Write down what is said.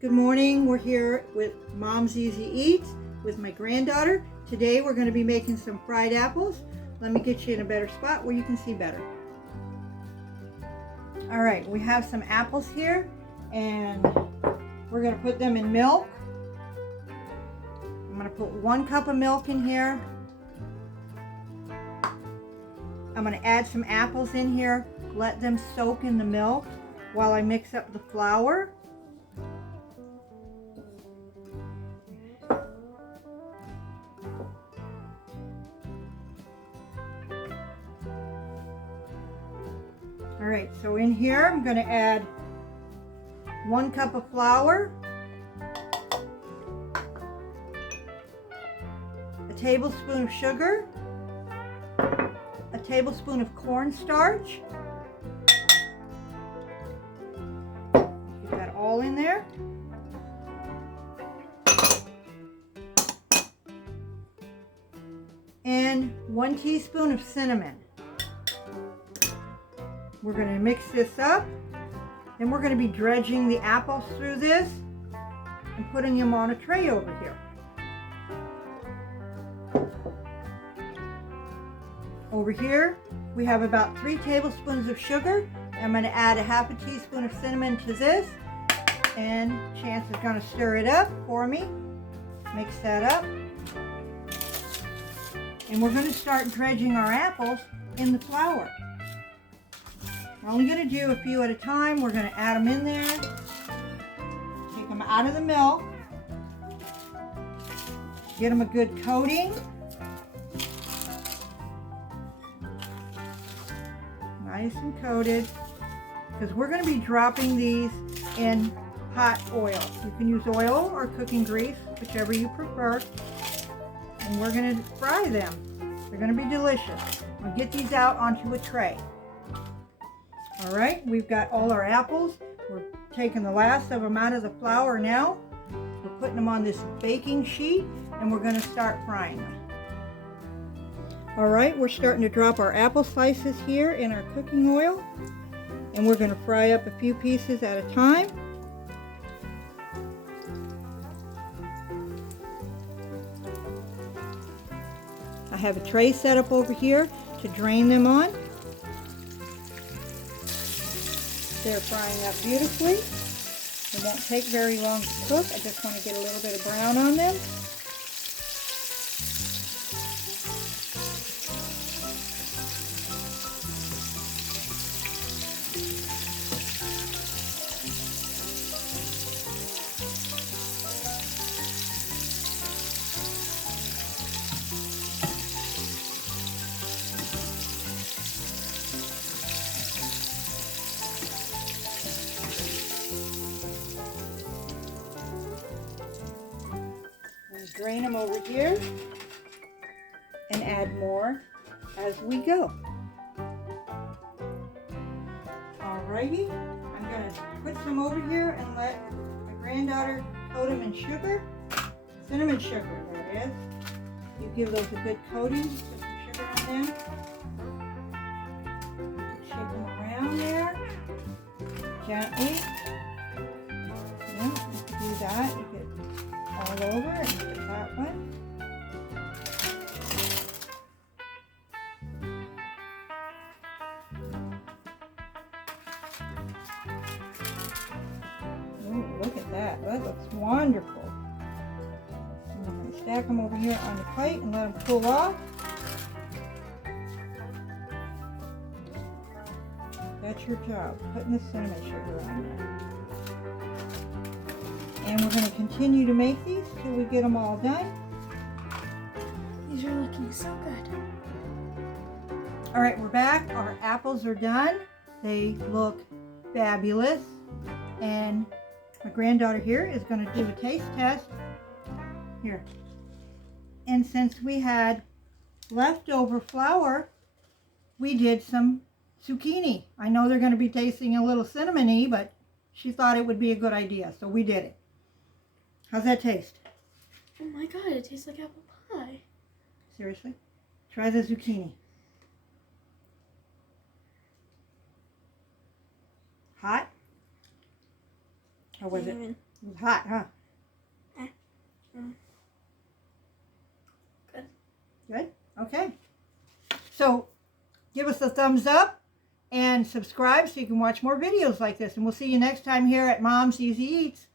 Good morning. We're here with Mom's Easy Eats with my granddaughter. Today we're going to be making some fried apples. Let me get you in a better spot where you can see better. All right, we have some apples here and we're going to put them in milk. I'm going to put 1 cup of milk in here. I'm going to add some apples in here, let them soak in the milk while I mix up the flour. All right, so in here I'm going to add 1 cup of flour, a tablespoon of sugar, a tablespoon of cornstarch. Get that all in there. And 1 teaspoon of cinnamon. We're going to mix this up. Then we're going to be dredging the apples through this and putting them on a tray over here. Over here, we have about 3 tablespoons of sugar. I'm going to add a half a teaspoon of cinnamon to this, and Chance is going to stir it up for me. Mix that up. And we're going to start dredging our apples in the flour. We're only going to do a few at a time. We're going to add them in there, take them out of the milk, get them a good coating. Nice and coated, because we're going to be dropping these in hot oil. You can use oil or cooking grease, whichever you prefer. And we're going to fry them. They're going to be delicious. We'll get these out onto a tray. All right, we've got all our apples. We're taking the last of them out of the flour now. We're putting them on this baking sheet and we're going to start frying them. All right, we're starting to drop our apple slices here in our cooking oil, and we're going to fry up a few pieces at a time. I have a tray set up over here to drain them on. They're frying up beautifully. They won't take very long to cook. I just want to get a little bit of brown on them. Drain them over here and add more as we go. Alrighty, I'm going to put some over here and let my granddaughter coat them in sugar, cinnamon sugar that is. You give those a good coating, put some sugar on them. Shake them around there gently. Yeah, you can do that. You get all over and get that one. Oh, look at that. That looks wonderful. I'm going to stack them over here on the plate and let them cool off. That's your job, putting the cinnamon sugar on there. And we're going to continue to make these till we get them all done. These are looking so good. All right, we're back. Our apples are done. They look fabulous. And my granddaughter here is going to do a taste test. Here. And since we had leftover flour, we did some zucchini. I know they're going to be tasting a little cinnamony, but she thought it would be a good idea, so we did it. How's that taste? Oh my god, it tastes like apple pie. Seriously? Try the zucchini. Hot? How was it? Even. It was hot, huh? Good. Good? Okay. So, give us a thumbs up and subscribe so you can watch more videos like this. And we'll see you next time here at Mom's Easy Eats.